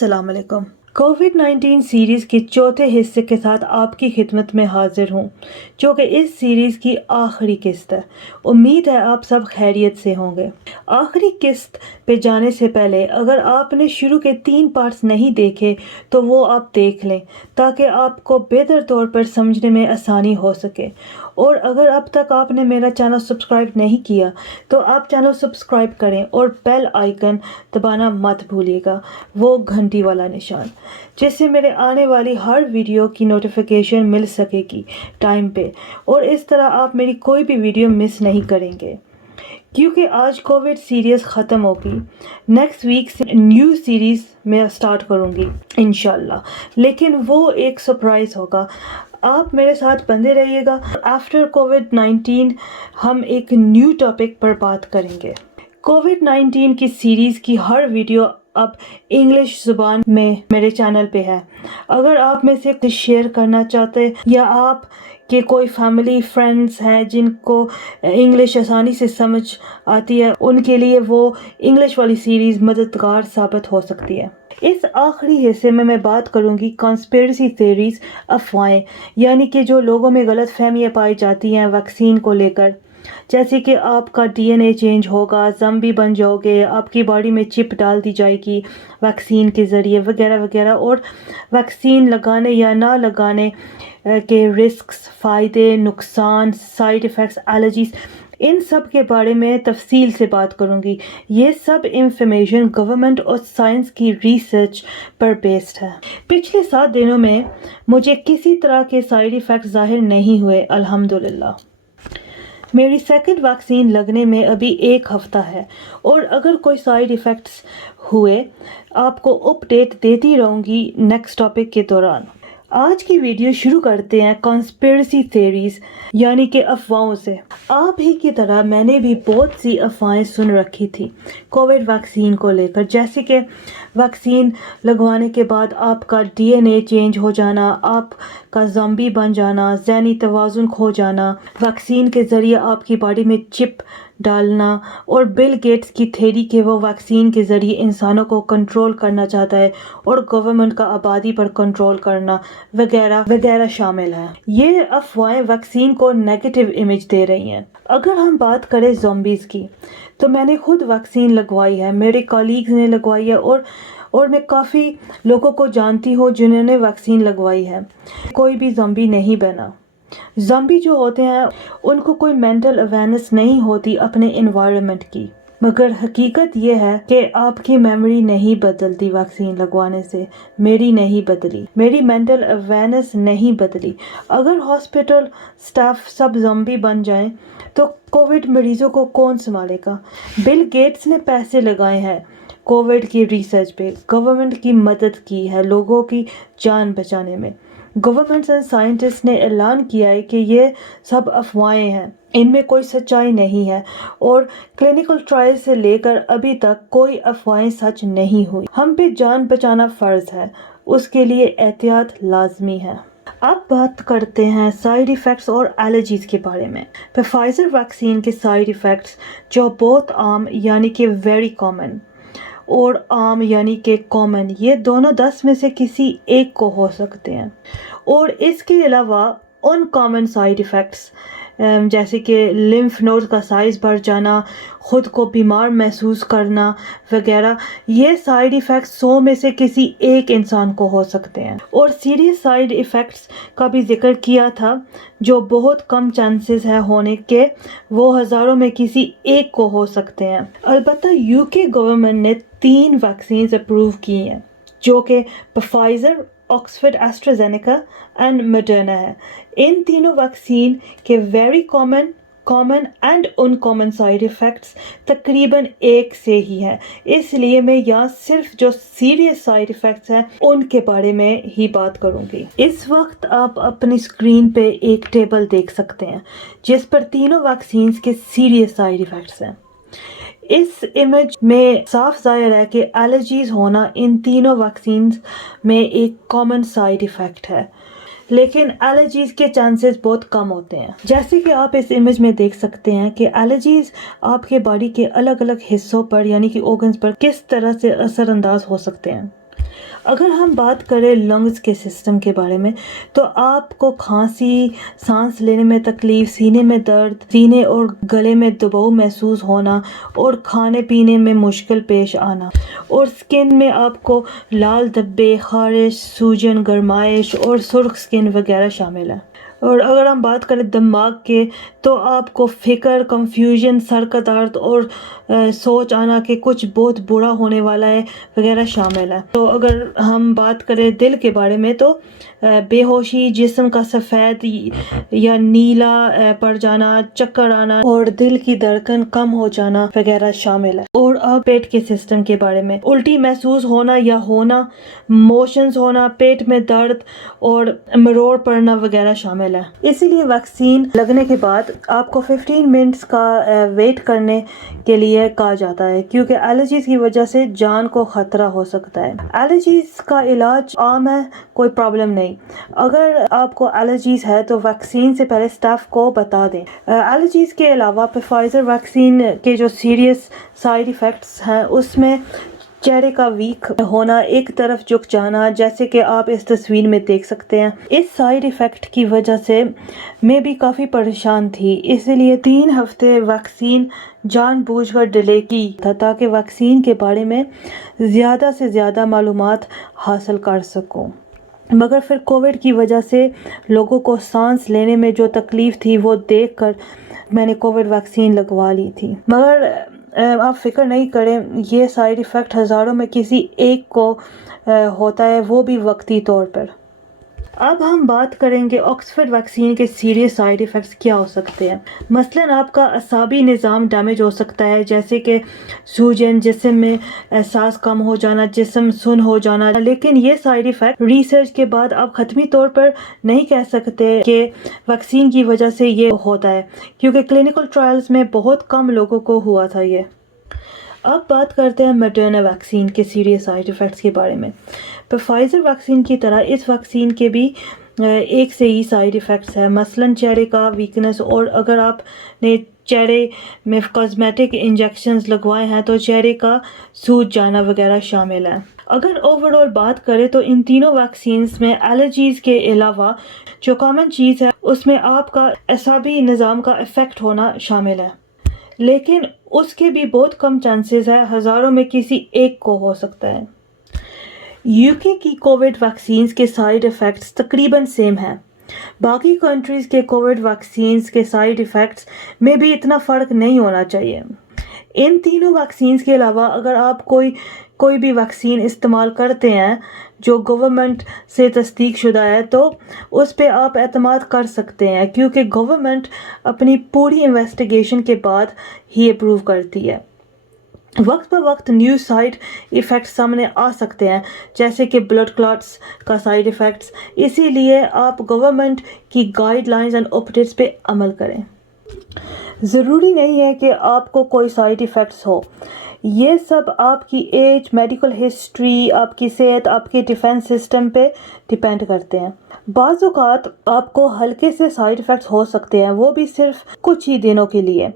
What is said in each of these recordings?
अस्सलाम वालेकुम। कोविड-19 सीरीज़ के चौथे हिस्से के साथ आपकी खिदमत में हाजिर हूँ, जो कि इस सीरीज़ की आखिरी किस्त है। उम्मीद है आप सब खैरियत से होंगे। आखिरी किस्त पे जाने से पहले अगर आपने शुरू के 3 पार्ट्स नहीं देखे तो वो आप देख लें, ताकि आपको बेहतर तौर पर समझने में आसानी हो सके। और अगर अब तक आपने मेरा चैनल सब्सक्राइब नहीं किया तो आप चैनल सब्सक्राइब करें और बेल आइकन दबाना मत भूलिएगा, वो घंटी वाला निशान, जिससे मेरे आने वाली हर वीडियो की नोटिफिकेशन मिल सकेगी टाइम पे, और इस तरह आप मेरी कोई भी वीडियो मिस नहीं करेंगे। क्योंकि आज कोविड सीरीज़ ख़त्म होगी, नेक्स्ट वीक से न्यू सीरीज़ मैं स्टार्ट करूँगी इंशाल्लाह, लेकिन वो एक सरप्राइज़ होगा। आप मेरे साथ बंधे रहिएगा। आफ्टर कोविड-19 हम एक न्यू टॉपिक पर बात करेंगे। कोविड-19 की सीरीज़ की हर वीडियो अब इंग्लिश ज़ुबान में मेरे चैनल पे है। अगर आप में से कुछ शेयर करना चाहते या आप के कोई फैमिली फ्रेंड्स हैं जिनको इंग्लिश आसानी से समझ आती है, उनके लिए वो इंग्लिश वाली सीरीज़ मददगार साबित हो सकती है। इस आखिरी हिस्से में मैं बात करूंगी कॉन्स्पिरेसी थ्योरीज, अफवाहें, यानी कि जो लोगों में गलत फहमियाँ पाई जाती हैं वैक्सीन को लेकर, जैसे कि आपका डीएनए चेंज होगा, ज़म्बी बन जाओगे, आपकी बॉडी में चिप डाल दी जाएगी वैक्सीन के ज़रिए, वगैरह वगैरह, और वैक्सीन लगाने या ना लगाने के रिस्क्स, फ़ायदे, नुकसान, साइड इफ़ेक्ट्स, एलर्जीज़, इन सब के बारे में तफसील से बात करूंगी। ये सब इंफॉर्मेशन गवर्नमेंट और साइंस की रिसर्च पर बेस्ड है। पिछले 7 दिनों में मुझे किसी तरह के साइड इफ़ेक्ट्स ज़ाहिर नहीं हुए, अल्हम्दुलिल्लाह। मेरी सेकंड वैक्सीन लगने में अभी 1 हफ़्ता है, और अगर कोई साइड इफ़ेक्ट्स हुए आपको अपडेट देती रहूँगी नेक्स्ट टॉपिक के दौरान। आज की वीडियो शुरू करते हैं कॉन्स्पिरेसी थ्योरीज, यानी कि अफवाहों से। आप ही की तरह मैंने भी बहुत सी अफवाहें सुन रखी थी कोविड वैक्सीन को लेकर, जैसे कि वैक्सीन लगवाने के बाद आपका डीएनए चेंज हो जाना, आपका ज़ॉम्बी बन जाना, ज़हनी तवाज़ुन खो जाना, वैक्सीन के ज़रिए आपकी बॉडी में चिप डालना, और बिल गेट्स की थ्योरी कि वो वैक्सीन के ज़रिए इंसानों को कंट्रोल करना चाहता है और गवर्नमेंट का आबादी पर कंट्रोल करना, वगैरह वगैरह शामिल है। ये अफवाहें वैक्सीन को नेगेटिव इमेज दे रही हैं। अगर हम बात करें ज़ॉम्बीज़ की, तो मैंने खुद वैक्सीन लगवाई है, मेरे कॉलीग्स ने लगवाई है, और मैं काफ़ी लोगों को जानती हूँ जिन्होंने वैक्सीन लगवाई है। कोई भी ज़ॉम्बी नहीं बना। ज़ॉम्बी जो होते हैं उनको कोई मेंटल अवेयरनेस नहीं होती अपने एनवायरनमेंट की, मगर हकीकत ये है कि आपकी मेमोरी नहीं बदलती वैक्सीन लगवाने से। मेरी नहीं बदली, मेरी मेंटल अवेयरनेस नहीं बदली। अगर हॉस्पिटल स्टाफ सब ज़ॉम्बी बन जाएं तो कोविड मरीजों को कौन संभालेगा? बिल गेट्स ने पैसे लगाए हैं कोविड की रिसर्च पे, गवर्नमेंट की मदद की है लोगों की जान बचाने में। गवर्नमेंट्स एंड साइंटिस्ट ने ऐलान किया है कि ये सब अफवाहें हैं, इनमें कोई सच्चाई नहीं है, और क्लिनिकल ट्रायल से लेकर अभी तक कोई अफवाहें सच नहीं हुई। हम पे जान बचाना फ़र्ज़ है, उसके लिए एहतियात लाजमी है। अब बात करते हैं साइड इफ़ेक्ट्स और एलर्जीज़ के बारे में। फाइज़र वैक्सीन के साइड इफ़ेक्ट्स जो बहुत आम, यानी कि वेरी कॉमन, और आम यानी कि कॉमन, ये दोनों 10 में से किसी एक को हो सकते हैं। और इसके अलावा अनकॉमन साइड इफ़ेक्ट्स, जैसे कि लिम्फ नोड का साइज़ बढ़ जाना, ख़ुद को बीमार महसूस करना, वगैरह, ये साइड इफ़ेक्ट्स 100 में से किसी एक इंसान को हो सकते हैं। और सीरियस साइड इफ़ेक्ट्स का भी जिक्र किया था, जो बहुत कम चांसेस है होने के, वो हज़ारों में किसी एक को हो सकते हैं। अलबत्ता यूके गवर्नमेंट ने 3 वैक्सीन अप्रूव की हैं, जो कि Pfizer, Oxford AstraZeneca and Moderna है। इन तीनों वैक्सीन के very common and uncommon side effects तकरीबन एक से ही हैं, इसलिए मैं यहाँ सिर्फ जो सीरियस साइड इफ़ेक्ट्स हैं उनके बारे में ही बात करूँगी। इस वक्त आप अपनी स्क्रीन पे एक टेबल देख सकते हैं जिस पर तीनों वैक्सीन के सीरियस साइड इफ़ेक्ट्स हैं। इस इमेज में साफ ज़ाहिर है कि एलर्जीज़ होना इन तीनों वैक्सीन में एक कॉमन साइड इफ़ेक्ट है, लेकिन एलर्जीज़ के चांसेस बहुत कम होते हैं। जैसे कि आप इस इमेज में देख सकते हैं कि एलर्जीज़ आपके बॉडी के अलग अलग हिस्सों पर, यानी कि ऑर्गन्स पर, किस तरह से असरअंदाज हो सकते हैं। اگر ہم بات کریں لنگز کے سسٹم کے بارے میں تو آپ کو کھانسی، سانس لینے میں تکلیف، سینے میں درد، سینے اور گلے میں دباؤ محسوس ہونا اور کھانے پینے میں مشکل پیش آنا، اور سکن میں آپ کو لال دھبے، خارش، سوجن، گرمائش اور سرخ سکن وغیرہ شامل ہیں۔ اور اگر ہم بات کریں دماغ کے تو آپ کو فکر، کنفیوژن، سر کا درد اور سوچ آنا کہ کچھ بہت برا ہونے والا ہے وغیرہ شامل ہے۔ تو اگر ہم بات کریں دل کے بارے میں تو بے ہوشی، جسم کا سفید یا نیلا پڑ جانا، چکر آنا اور دل کی دھڑکن کم ہو جانا وغیرہ شامل ہے۔ اور اب پیٹ کے سسٹم کے بارے میں الٹی محسوس ہونا یا ہونا، موشنز ہونا، پیٹ میں درد اور مروڑ پڑنا وغیرہ شامل ہے۔ اسی لیے ویکسین لگنے کے بعد آپ کو 15 منٹس کا ویٹ کرنے کے لیے کہا جاتا ہے، کیونکہ الرجیز کی وجہ سے جان کو خطرہ ہو سکتا ہے۔ الرجیز کا علاج عام ہے، کوئی پرابلم نہیں۔ اگر آپ کو الرجیز ہے تو ویکسین سے پہلے اسٹاف کو بتا دیں۔ الرجیز کے علاوہ فائزر ویکسین کے جو سیریس سائیڈ ایفیکٹس ہیں اس میں چہرے کا ویک ہونا، ایک طرف جھک جانا، جیسے کہ آپ اس تصویر میں دیکھ سکتے ہیں۔ اس سائیڈ ایفیکٹ کی وجہ سے میں بھی کافی پریشان تھی، اس لیے 3 ہفتے ویکسین جان بوجھ کر ڈیلے کی تھا تاکہ ویکسین کے بارے میں زیادہ سے زیادہ معلومات حاصل کر سکوں۔ مگر پھر کووڈ کی وجہ سے لوگوں کو سانس لینے میں جو تکلیف تھی وہ دیکھ کر میں نے کووڈ ویکسین لگوا لی تھی۔ مگر آپ فکر نہیں کریں، یہ سائیڈ ایفیکٹ ہزاروں میں کسی ایک کو ہوتا ہے، وہ بھی وقتی طور پر۔ اب ہم بات کریں گے آکسفورڈ ویکسین کے سیریس سائیڈ ایفیکٹس کیا ہو سکتے ہیں۔ مثلاً آپ کا اعصابی نظام ڈیمیج ہو سکتا ہے، جیسے کہ سوجن، جسم میں احساس کم ہو جانا، جسم سن ہو جانا۔ لیکن یہ سائیڈ ایفیکٹ ریسرچ کے بعد آپ حتمی طور پر نہیں کہہ سکتے کہ ویکسین کی وجہ سے یہ ہوتا ہے، کیونکہ کلینکل ٹرائلز میں بہت کم لوگوں کو ہوا تھا یہ۔ اب بات کرتے ہیں موڈرنا ویکسین کے سیریس سائیڈ ایفیکٹس کے بارے میں۔ فائزر ویکسین کی طرح اس ویکسین کے بھی ایک سے ہی سائیڈ ایفیکٹس ہیں، مثلاً چہرے کا ویکنس، اور اگر آپ نے چہرے میں کاسمیٹک انجیکشنز لگوائے ہیں تو چہرے کا سوج جانا وغیرہ شامل ہے۔ اگر اوور آل بات کریں تو ان تینوں ویکسینز میں الرجیز کے علاوہ جو کامن چیز ہے اس میں آپ کا اعصابی نظام کا افیکٹ ہونا شامل ہے، لیکن اس کے بھی بہت کم چانسز ہے، ہزاروں میں کسی ایک کو ہو سکتا ہے۔ UK کی کووڈ ویکسینز کے سائیڈ ایفیکٹس تقریباً سیم ہیں۔ باقی کنٹریز کے کووڈ ویکسینز کے سائیڈ ایفیکٹس میں بھی اتنا فرق نہیں ہونا چاہیے۔ ان تینوں ویکسینز کے علاوہ اگر آپ کوئی بھی ویکسین استعمال کرتے ہیں جو گورنمنٹ سے تصدیق شدہ ہے تو اس پہ آپ اعتماد کر سکتے ہیں، کیونکہ گورنمنٹ اپنی پوری انویسٹیگیشن کے بعد ہی اپروو کرتی ہے۔ وقت بہ وقت نیو سائیڈ ایفیکٹس سامنے آ سکتے ہیں، جیسے کہ بلڈ کلاٹس کا سائیڈ ایفیکٹس، اسی لیے آپ گورنمنٹ کی گائیڈ لائنز اینڈ اپڈیٹس پہ عمل کریں۔ ضروری نہیں ہے کہ آپ کو کوئی سائیڈ ایفیکٹس ہو، یہ سب آپ کی ایج، میڈیکل ہسٹری، آپ کی صحت، آپ کے ڈیفینس سسٹم پہ ڈیپینڈ کرتے ہیں۔ بعض اوقات آپ کو ہلکے سے سائیڈ ایفیکٹس ہو سکتے ہیں، وہ بھی صرف کچھ ہی دنوں کے لیے۔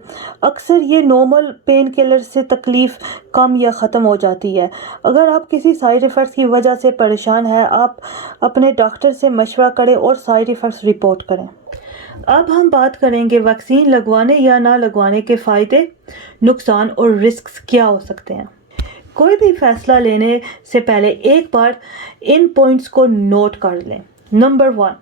اکثر یہ نارمل پین کلر سے تکلیف کم یا ختم ہو جاتی ہے۔ اگر آپ کسی سائیڈ ایفیکٹس کی وجہ سے پریشان ہیں، آپ اپنے ڈاکٹر سے مشورہ کریں اور سائیڈ ایفیکٹس رپورٹ کریں۔ اب ہم بات کریں گے ویکسین لگوانے یا نہ لگوانے کے فائدے، نقصان اور رسکس کیا ہو سکتے ہیں۔ کوئی بھی فیصلہ لینے سے پہلے ایک بار ان پوائنٹس کو نوٹ کر لیں۔ نمبر 1،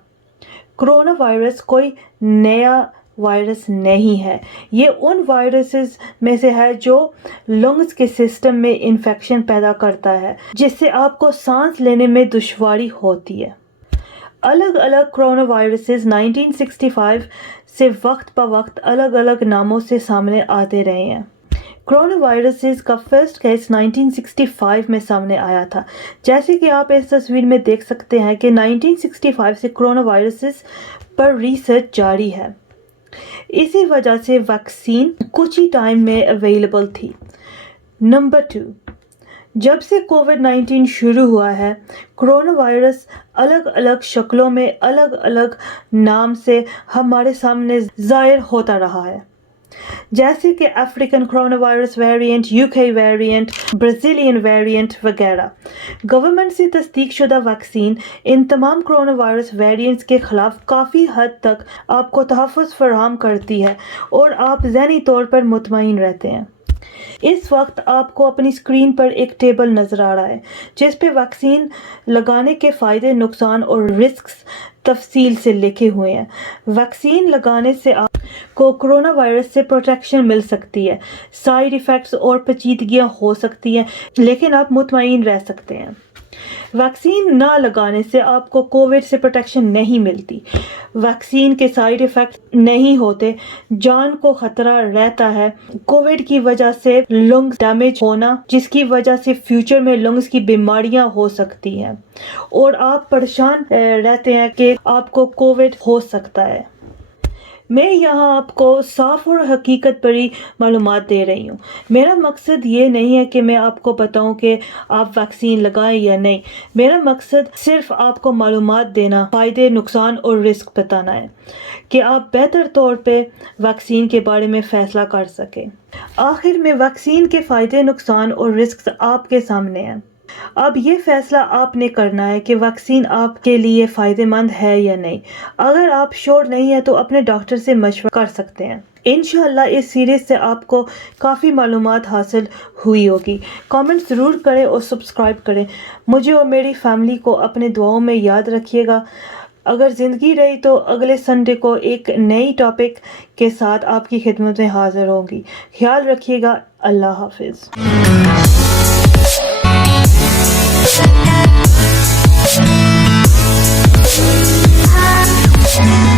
کرونا وائرس کوئی نیا وائرس نہیں ہے، یہ ان وائرسز میں سے ہے جو لنگز کے سسٹم میں انفیکشن پیدا کرتا ہے، جس سے آپ کو سانس لینے میں دشواری ہوتی ہے۔ الگ الگ کرونا وائرسز 1965 سے وقت بہ وقت الگ الگ ناموں سے سامنے آتے رہے ہیں۔ کرونا وائرسز کا فرسٹ کیس 1965 میں سامنے آیا تھا، جیسے کہ آپ اس تصویر میں دیکھ سکتے ہیں کہ 1965 سے کرونا وائرسز پر ریسرچ جاری ہے۔ اسی وجہ سے ویکسین کچھ ہی ٹائم میں اویلیبل تھی۔ نمبر 2، جب سے کووڈ-19 شروع ہوا ہے، کرونا وائرس الگ الگ شکلوں میں الگ الگ نام سے ہمارے سامنے ظاہر ہوتا رہا ہے، جیسے کہ African corona virus variant, UK variant, Brazilian variant وغیرہ۔ गवर्नमेंट से तस्दीक शुदा वैक्सीन इन तमाम कोरोना वायरस वेरिएंट्स के ख़िलाफ़ काफ़ी हद तक आपको तहफ़्फ़ुज़ फ़राहम करती है और आप ज़हनी तौर पर मुतमईन रहते हैं। इस वक्त आपको अपनी स्क्रीन पर एक टेबल नज़र आ रहा है जिस पे वैक्सीन लगाने के फ़ायदे, नुकसान और रिस्क्स तफसील से लिखे हुए हैं। वैक्सीन लगाने से आपको कोरोना वायरस से प्रोटेक्शन मिल सकती है, साइड इफ़ेक्ट्स और पेचीदगियाँ हो सकती हैं, लेकिन आप मुतमईन रह सकते हैं। वैक्सीन ना लगाने से आपको कोविड से प्रोटेक्शन नहीं मिलती, वैक्सीन के साइड इफ़ेक्ट नहीं होते, जान को ख़तरा रहता है। कोविड की वजह से लंग्स डैमेज होना, जिसकी वजह से फ्यूचर में लंग्स की बीमारियां हो सकती हैं और आप परेशान रहते हैं कि आपको कोविड हो सकता है। मैं यहाँ आपको साफ और हकीकत भरी मालूमात दे रही हूँ। मेरा मकसद ये नहीं है कि मैं आपको बताऊँ कि आप वैक्सीन लगाएं या नहीं। मेरा मकसद सिर्फ आपको मालूमात देना, फ़ायदे, नुकसान और रिस्क बताना है कि आप बेहतर तौर पे वैक्सीन के बारे में फ़ैसला कर सकें। आखिर में वैक्सीन के फ़ायदे, नुकसान और रिस्क आपके सामने हैं। अब ये फैसला आपने करना है कि वैक्सीन आपके लिए फ़ायदेमंद है या नहीं। अगर आप श्योर नहीं है तो अपने डॉक्टर से मशवरा कर सकते हैं। इंशाअल्लाह इस सीरीज़ से आपको काफ़ी मालूमात हासिल हुई होगी। कमेंट ज़रूर करें और सब्सक्राइब करें। मुझे और मेरी फैमिली को अपने दुआओं में याद रखिएगा। अगर ज़िंदगी रही तो अगले संडे को एक नई टॉपिक के साथ आपकी खिदमत में हाज़िर होंगी। ख्याल रखिएगा। अल्लाह हाफिज़। Ah